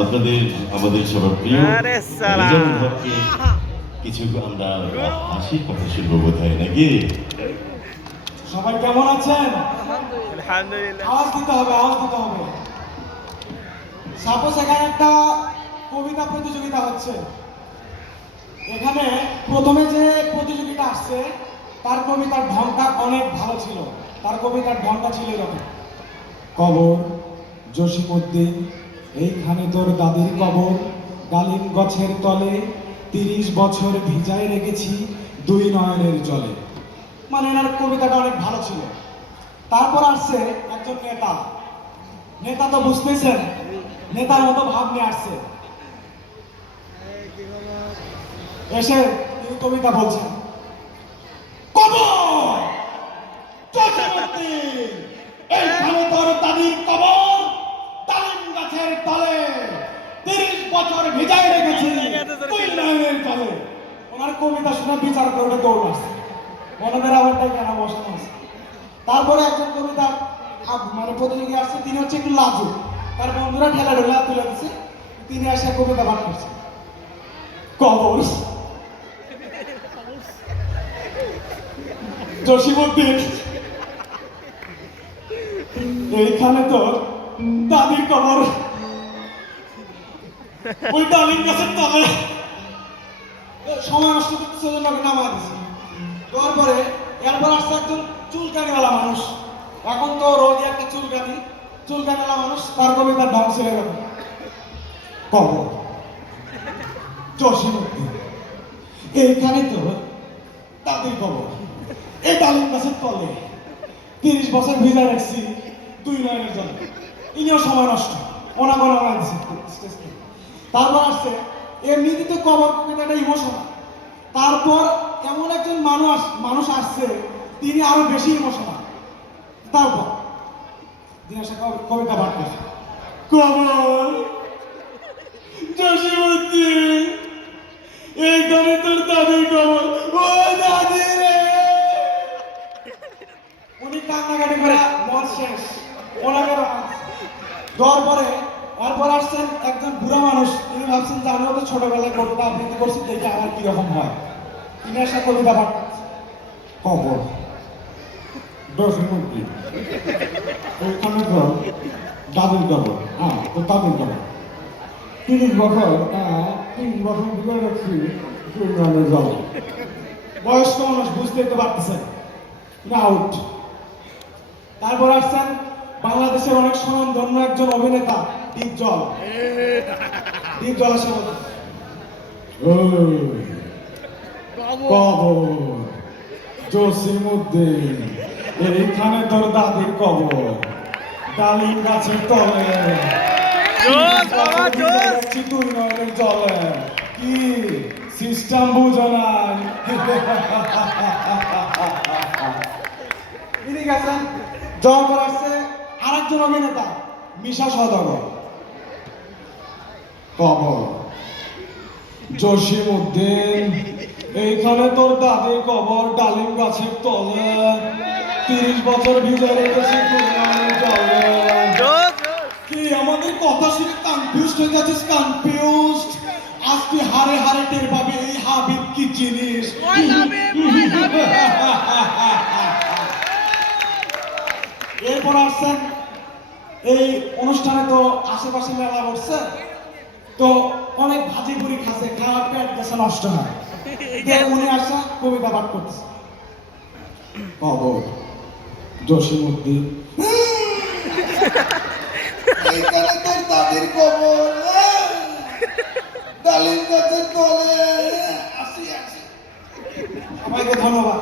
আপনাদের আমাদের সবার প্রিয় কিছু আমরা হাসির কথা শুনবো বোধহয় নাকি? সবাই কেমন আছেন? আলহামদুলিল্লাহ। আওয়াজ দিতে হবে, আওয়াজ দিতে হবে। সাপোজ এখানে একটা কবিতা প্রতিযোগিতা হচ্ছে। এখানে প্রথমে যে প্রতিযোগিতা আসছে তার কবিতার ঢংটা অনেক ভালো ছিল। তার কবিতার ঢংটা ছিল এরকম: কবর জসিমউদ্দিন, এইখানে তোর দাদির কবর, ডালিম গাছের তলে ৩০ বছর ভিজায় রেখেছি দুই নয়নের জলে। মানে এনার কবিতাটা অনেক ভালো ছিল। তারপর আসছে একজন নেতা। নেতা তো বুঝতেছেন, নেতার মতো ভাব নিয়ে আসছে। এসে তিনি কবিতা বলছেন: কবর জসিমউদ্দিন, এইখানে তোর দাদির কবর, ডালিম গাছের তলে ৩০ বছর ভিজায় রেখেছি দুই নয়নের জলে। ওনার কবিতা শুনে বিচার করে ওটা দৌড় আসছে, ওনাদের আবারটাই কেন বসানো আছে। তারপরে একজন কবিতা মানে প্রতিযোগী আসছে, তিনি হচ্ছে একটু লাজুক। তার বন্ধুরা ঠেলা ঢোলা তুলে দিচ্ছে, তিনি এসে কবিতা পাঠ করছে: কবর জসিমউদ্দিন, এইখানে তোর দাদির কবর, ওই ডালিম গাছের তলে। সময় নষ্ট করতেছে জন্য নামায় দিচ্ছে। তারপরে এরপর আসছে একজন চুলকানিওয়ালা মানুষ। এখন তো রোজই একটা চুলকানিওয়ালা মানুষ। তার কবিতার ঢং ছিল এরকম: কবর জসিমউদ্দিন, এইখানে তো দাদির কবর, এই ডালিম গাছের তলে ৩০ বছর ভিজা রাখছি দুই নয়নের জলে। ইনিও সময় নষ্ট, ওনাকে নামায় দিচ্ছে। তারপর আসছে এমনিতে তো কবর কবিতাটা ইমোশনাল। তারপর এমন একজন মানুষ আসছে, তিনি আরো বেশি ইমোশনাল। তারপর কবিতা পাঠ করছে: কবর জসিমউদ্দিন, এইখানে তোর দাদির কবর, ও দাদি রে। উনি কান্নাকাটি করে মন শেষ, ওনাকে দেওয়ার পরে এরপর আসছেন একজন বুড়া মানুষ। তিনি ভাবছেন যে আমিও তো ছোটবেলায় কবিতা আবৃত্তি করছি, দেখে আমার কিরকম হয়। তিনি এসে কবিতা পাঠ করছে: কবর জসিমউদ্দিন, ওইখানে তো দাদির কবর, হ্যাঁ তো দাদির কবর, ৩০ বছর ৩ বছর ভিজে রাখছি দুই নয়নের জলে। বয়স্ক মানুষ, বুঝতে তো পারতেছেন, আউট। তারপর আসছেন বাংলাদেশের অনেক স্বনামধন্য একজন অভিনেতা ডিপজল। ডিপজল এসে বলছে: কবর জসিমউদ্দিন, এইখানে তোর দাদির কবর, ডালিম গাছের তলে দুই নয়নের জলে। কি সিস্টেম বুঝো নাই? তিনি গেছেন। যাওয়ার পর আসছে আরেকজন অভিনেতা মিশা সওদাগর: কবর জসিমউদ্দিন, এইখানে তোর দাদির কবর, ডালিম গাছের তলে ৩০ বছর ভিজে রেখেছি দুই নয়নের জলে। কি আমাদের কথা শুনে কনফিউজড হয়ে যাচ্ছিস? কনফিউজড? আজ তুই হারে হারে টের পাবি এই হাবিব কি জিনিস। এরপর আসছেন এই অনুষ্ঠানে তো আশেপাশে মেলা বসছে, তো অনেক ভাজি পুরি খাচ্ছে, খাওয়ার পেট গেছে নষ্ট হয়। উনি আসা কবিতা পাঠ করতেছে: কবর জসিমউদ্দিন, এইখানে তোর দাদির কবর, ডালিম গাছের তলে। সবাইকে ধন্যবাদ।